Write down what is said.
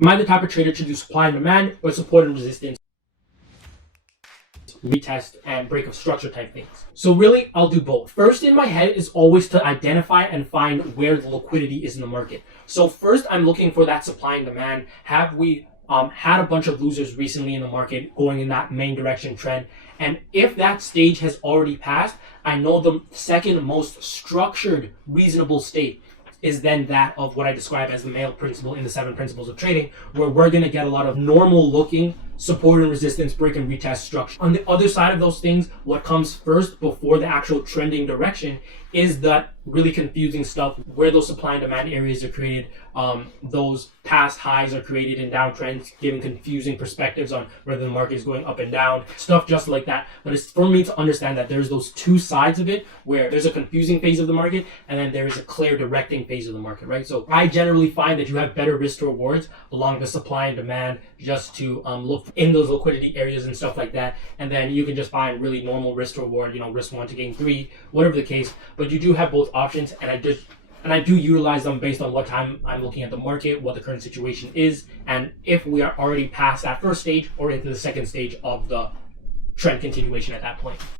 Am I the type of trader to do supply and demand or support and resistance, retest and break of structure type things? So really, I'll do both. First in my head is always to identify and find where the liquidity is in the market. So first I'm looking for that supply and demand. Have we had a bunch of losers recently in the market going in that main direction trend? And if that stage has already passed, I know the second most structured, reasonable state is then that of what I describe as the male principle in the 7 principles of trading, where we're going to get a lot of normal looking support and resistance, break and retest structure. On the other side of those things, what comes first before the actual trending direction is that really confusing stuff where those supply and demand areas are created. Those past highs are created in downtrends, giving confusing perspectives on whether the market is going up and down, stuff just like that. But it's for me to understand that there's those two sides of it, where there's a confusing phase of the market and then there is a clear directing phase of the market, right? So I generally find that you have better risk to rewards along the supply and demand, just to look in those liquidity areas and stuff like that. And then you can just find really normal risk to reward, risk 1 to gain 3, whatever the case. But you do have both options, and I do utilize them based on what time I'm looking at the market, what the current situation is, and if we are already past that first stage or into the second stage of the trend continuation at that point.